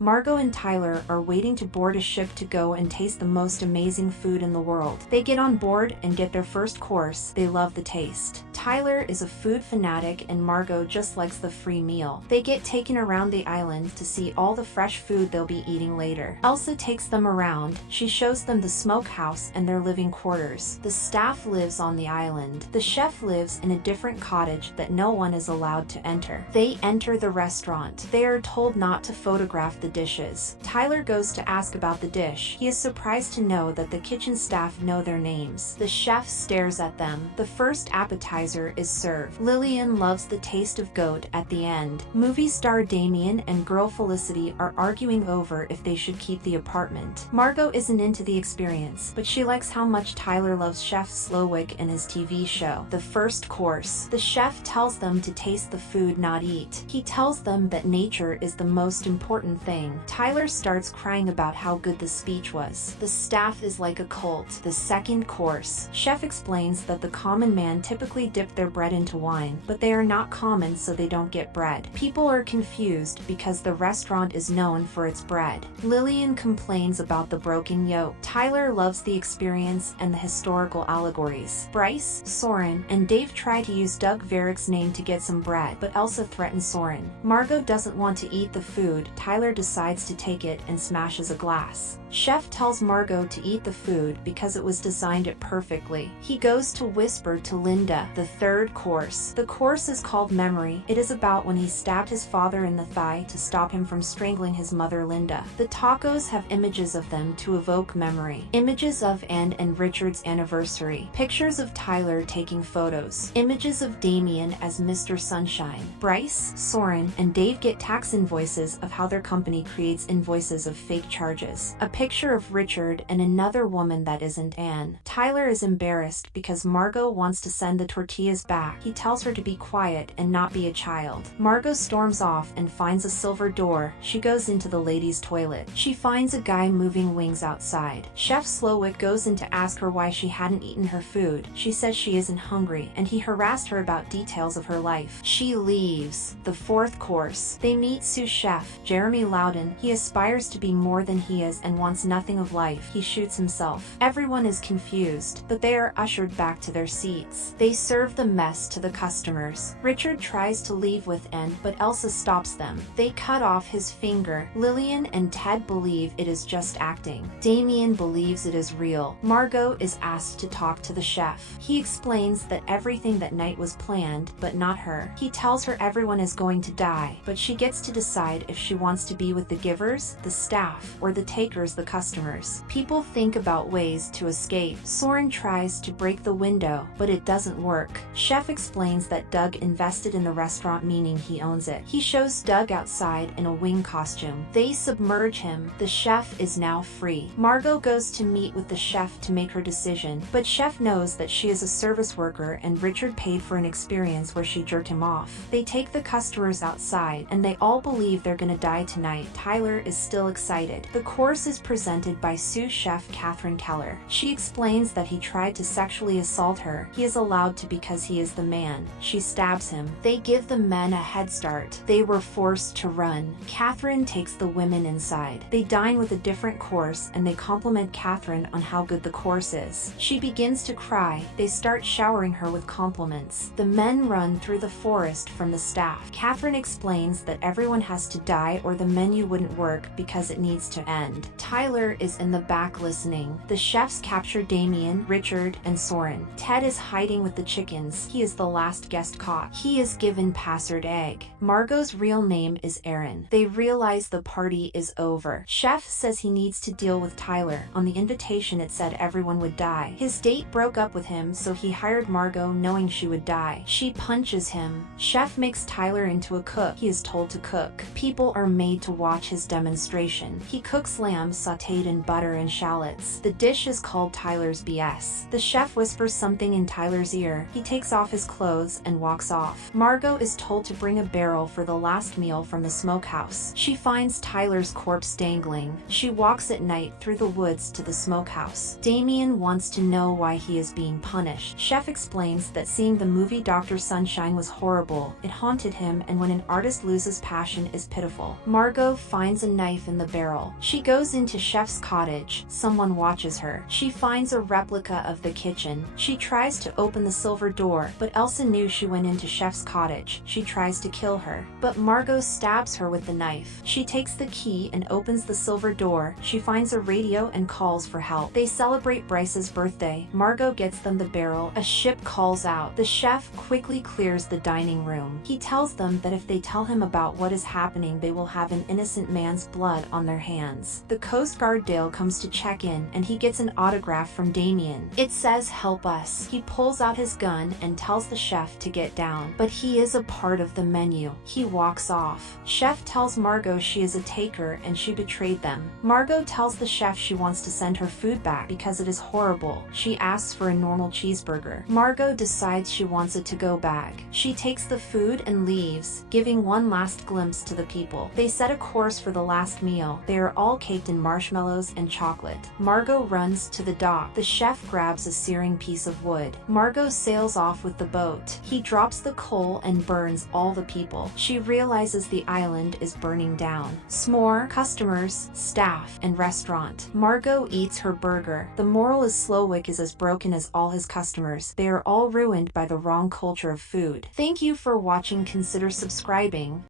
Margot and Tyler are waiting to board a ship to go and taste the most amazing food in the world. They get on board and get their first course. They love the taste. Tyler is a food fanatic and Margot just likes the free meal. They get taken around the island to see all the fresh food they'll be eating later. Elsa takes them around. She shows them the smokehouse and their living quarters. The staff lives on the island. The chef lives in a different cottage that no one is allowed to enter. They enter the restaurant. They are told not to photograph the dishes. Tyler goes to ask about the dish. He is surprised to know that the kitchen staff know their names. The chef stares at them. The first appetizer is served. Lillian loves the taste of goat at the end. Movie star Damien and girl Felicity are arguing over if they should keep the apartment. Margot isn't into the experience, but she likes how much Tyler loves Chef Slowick and his TV show. The first course. The chef tells them to taste the food, not eat. He tells them that nature is the most important thing. Tyler starts crying about how good the speech was. The staff is like a cult. The second course. Chef explains that the common man typically dip their bread into wine, but they are not common, so they don't get bread. People are confused because the restaurant is known for its bread. Lillian complains about the broken yoke. Tyler loves the experience and the historical allegories. Bryce, Soren, and Dave try to use Doug Varick's name to get some bread, but Elsa threatens Soren. Margot doesn't want to eat the food. Tyler decides to take it and smashes a glass. Chef tells Margot to eat the food because it was designed it perfectly. He goes to whisper to Linda. The third course. The course is called Memory. It is about when he stabbed his father in the thigh to stop him from strangling his mother Linda. The tacos have images of them to evoke memory. Images of Anne and Richard's anniversary. Pictures of Tyler taking photos. Images of Damien as Mr. Sunshine. Bryce, Soren, and Dave get tax invoices of how their company creates invoices of fake charges. A picture of Richard and another woman that isn't Anne. Tyler is embarrassed because Margot wants to send the tortillas back. He tells her to be quiet and not be a child. Margot storms off and finds a silver door. She goes into the ladies' toilet. She finds a guy moving wings outside. Chef Slowick goes in to ask her why she hadn't eaten her food. She says she isn't hungry, and he harassed her about details of her life. She leaves. The fourth course. They meet sous chef, Jeremy Loudon. He aspires to be more than he is and wants nothing of life. He shoots himself. Everyone is confused, but they are ushered back to their seats. They serve the mess to the customers. Richard tries to leave with Anne, but Elsa stops them. They cut off his finger. Lillian and Ted believe it is just acting. Damien believes it is real. Margot is asked to talk to the chef. He explains that everything that night was planned, but not her. He tells her everyone is going to die, but she gets to decide if she wants to be with the givers, the staff, or the takers, the customers. People think about ways to escape. Soren tries to break the window, but it doesn't work. Chef explains that Doug invested in the restaurant, meaning he owns it. He shows Doug outside in a wing costume. They submerge him. The chef is now free. Margot goes to meet with the chef to make her decision, but Chef knows that she is a service worker and Richard paid for an experience where she jerked him off. They take the customers outside and they all believe they're gonna die tonight. Tyler is still excited. The course is presented by sous chef Catherine Keller. She explains that he tried to sexually assault her. He is allowed to because he is the man. She stabs him. They give the men a head start. They were forced to run. Catherine takes the women inside. They dine with a different course and they compliment Catherine on how good the course is. She begins to cry. They start showering her with compliments. The men run through the forest from the staff. Catherine explains that everyone has to die or the menu wouldn't work because it needs to end. Tyler is in the back listening. The chefs capture Damien, Richard, and Soren. Ted is hiding with the chickens. He is the last guest caught. He is given passered egg. Margot's real name is Erin. They realize the party is over. Chef says he needs to deal with Tyler. On the invitation it said everyone would die. His date broke up with him, so he hired Margot knowing she would die. She punches him. Chef makes Tyler into a cook. He is told to cook. People are made to watch his demonstration. He cooks lamb sautéed in butter and shallots. The dish is called Tyler's BS. The chef whispers something in Tyler's ear. He takes off his clothes and walks off. Margot is told to bring a barrel for the last meal from the smokehouse. She finds Tyler's corpse dangling. She walks at night through the woods to the smokehouse. Damien wants to know why he is being punished. Chef explains that seeing the movie Dr. Sunshine was horrible. It haunted him, and when an artist loses passion is pitiful. Margot finds a knife in the barrel. She goes into Chef's cottage. Someone watches her. She finds a replica of the kitchen. She tries to open the silver door, but Elsa knew she went into Chef's cottage. She tries to kill her, but Margot stabs her with the knife. She takes the key and opens the silver door. She finds a radio and calls for help. They celebrate Bryce's birthday. Margot gets them the barrel. A ship calls out. The chef quickly clears the dining room. He tells them that if they tell him about what is happening, they will have an innocent man's blood on their hands. The Coast Guard Dale comes to check in, and he gets an autograph from Damien. It says, "Help us." He pulls out his gun and tells the chef to get down, but he is a part of the menu. He walks off. Chef tells Margot she is a taker and she betrayed them. Margot tells the chef she wants to send her food back because it is horrible. She asks for a normal cheeseburger. Margot decides she wants it to go back. She takes the food and leaves, giving one last glimpse to the people. They set a course for the last meal. They are all caked in marshmallows and chocolate. Margot runs to the dock. The chef grabs a searing piece of wood. Margot sails off with the boat. He drops the coal and burns all the people. She realizes the island is burning down. S'more, customers, staff, and restaurant. Margot eats her burger. The moral is Slowick is as broken as all his customers. They are all ruined by the wrong culture of food. Thank you for watching. Consider subscribing.